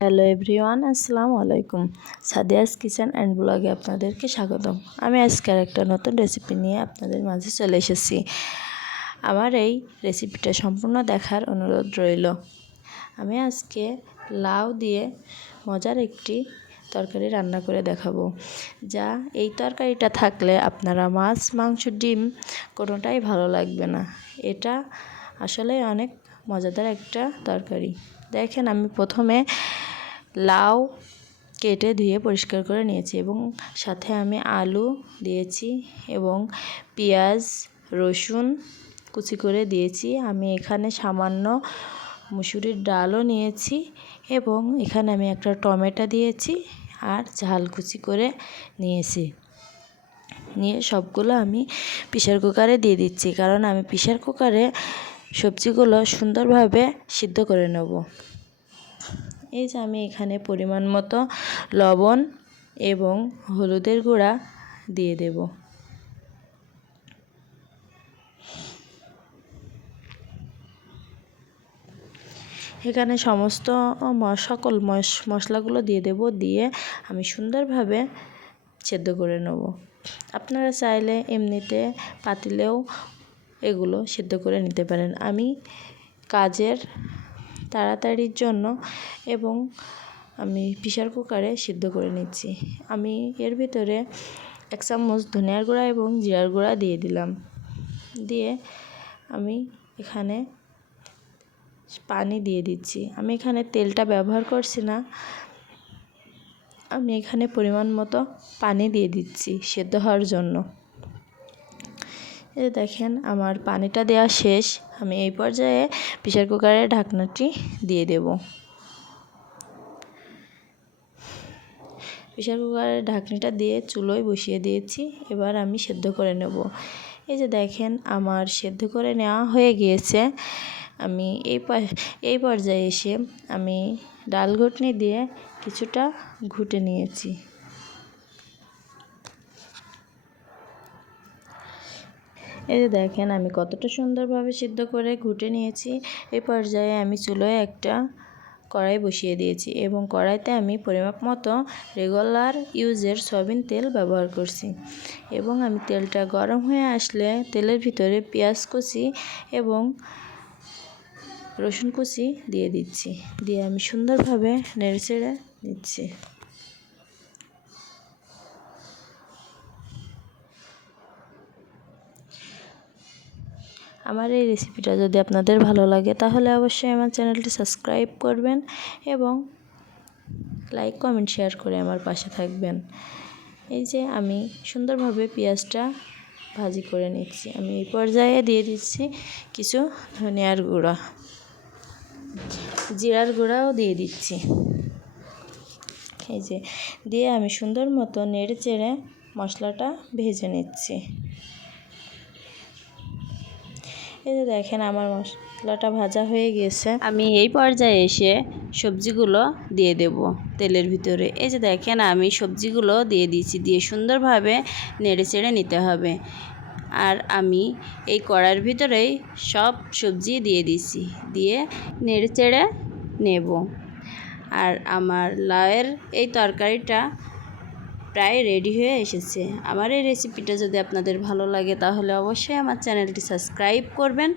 Hello everyone, আসসালামু আলাইকুম। Sadia's kitchen and ব্লগে আপনাদেরকে স্বাগতম। আমি আজকের একটা নতুন রেসিপি নিয়ে আপনাদের মাঝে চলে এসেছি। আমার এই রেসিপিটা সম্পূর্ণ দেখার অনুরোধ রইল। আমি আজকে লাউ দিয়ে মজার একটি তরকারি রান্না করে দেখাবো, যা এই তরকারিটা থাকলে আপনারা মাছ, মাংস, ডিম কোনোটাই ভালো লাগবে না। এটা আসলে অনেক মজাদার একটা তরকারি। দেখেন, আমি প্রথমে লাউ কেটে ধুয়ে পরিষ্কার করে নিয়েছি এবং সাথে আমি আলু দিয়েছি এবং পেঁয়াজ, রসুন কুচি করে দিয়েছি। আমি এখানে সামান্য মুসুরির ডালও নিয়েছি এবং এখানে আমি একটা টমেটো দিয়েছি আর ঝাল কুচি করে নিয়েছি। নিয়ে সবগুলো আমি প্রেসার কুকারে দিয়ে দিচ্ছি, কারণ আমি প্রেসার কুকারে সবজিগুলো সুন্দরভাবে সিদ্ধ করে নেব। এই যে আমি এখানে পরিমাণ মতো লবণ এবং হলুদের গুঁড়া দিয়ে দেব। এখানে সমস্ত সকল মশলাগুলো দিয়ে দেব, দিয়ে আমি সুন্দরভাবে সেদ্ধ করে নেব। আপনারা চাইলে এমনিতে পাতিলেও এগুলো সেদ্ধ করে নিতে পারেন। আমি কাজের তাড়াতাড়ির জন্য এবং আমি প্রেসার কুকারে সিদ্ধ করে নিচ্ছি। আমি এর ভিতরে 1 চামচ ধনিয়ার গুঁড়া এবং জিরার গুঁড়া দিয়ে দিলাম। দিয়ে আমি এখানে পানি দিয়ে দিচ্ছি। আমি এখানে তেলটা ব্যবহার করছি না, আমি এখানে পরিমাণ মতো পানি দিয়ে দিচ্ছি সেদ্ধ হওয়ার জন্য। এই দেখেন, আমার পানিটা দেওয়া শেষ। আমি এই পর্যায়ে প্রেসার কুকারের ঢাকনাটি দিয়ে দেব। প্রেসার কুকারের ঢাকনিটা দিয়ে চুলোয় বসিয়ে দিয়েছি। এবার আমি সেদ্ধ করে নেব। এই যে দেখেন, আমার সেদ্ধ করে নেওয়া হয়ে গিয়েছে। আমি এই পর্যায়ে এসে আমি ডাল ঘুটনি দিয়ে কিছুটা ঘুটে নিয়েছি। এই যে দেখেন, আমি কতটা সুন্দরভাবে সিদ্ধ করে ঘুটে নিয়েছি। এই পর্যায়ে আমি চুলোয় একটা কড়াই বসিয়ে দিয়েছি এবং কড়াইতে আমি পরিমাপ মতো রেগুলার ইউজের সয়াবিন তেল ব্যবহার করছি এবং আমি তেলটা গরম হয়ে আসলে তেলের ভিতরে পেঁয়াজ কুচি এবং রসুন কুচি দিয়ে দিচ্ছি। দিয়ে আমি সুন্দরভাবে নেড়েচেড়ে নিচ্ছি। আমার এই রেসিপিটা যদি আপনাদের ভালো লাগে তাহলে অবশ্যই আমার চ্যানেলটি সাবস্ক্রাইব করবেন এবং লাইক, কমেন্ট, শেয়ার করে আমার পাশে থাকবেন। এই যে আমি সুন্দরভাবে পেঁয়াজটা ভাজি করে নিচ্ছি। আমি এই পর্যায়ে দিয়ে দিচ্ছি কিছু ধনিয়ার গুঁড়া, জিরার গুঁড়াও দিয়ে দিচ্ছি। এই যে দিয়ে আমি সুন্দর মতো নেড়ে চেড়ে মশলাটা ভেজে নিচ্ছি। এই যে দেখেন, আমার মশলাটা ভাজা হয়ে গেছে। আমি এই পর্যায়ে এসে সবজিগুলো দিয়ে দেব তেলের ভিতরে। এই যে দেখেন, আমি সবজিগুলো দিয়ে দিয়েছি। দিয়ে সুন্দরভাবে নেড়ে চেড়ে নিতে হবে। আর আমি এই কড়াইয়ের ভিতরেই সব সবজি দিয়ে দিয়েছি, দিয়ে নেড়ে চেড়ে নেব। আর আমার লাউয়ের এই তরকারিটা প্রায় রেডি হয়ে এসেছে। আমার এই রেসিপিটা যদি আপনাদের ভালো লাগে তাহলে অবশ্যই আমার চ্যানেলটি সাবস্ক্রাইব করবেন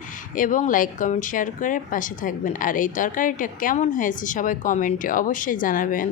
এবং লাইক, কমেন্ট, শেয়ার করে পাশে থাকবেন। আর এই তরকারিটা কেমন হয়েছে সবাই কমেন্টে অবশ্যই জানাবেন।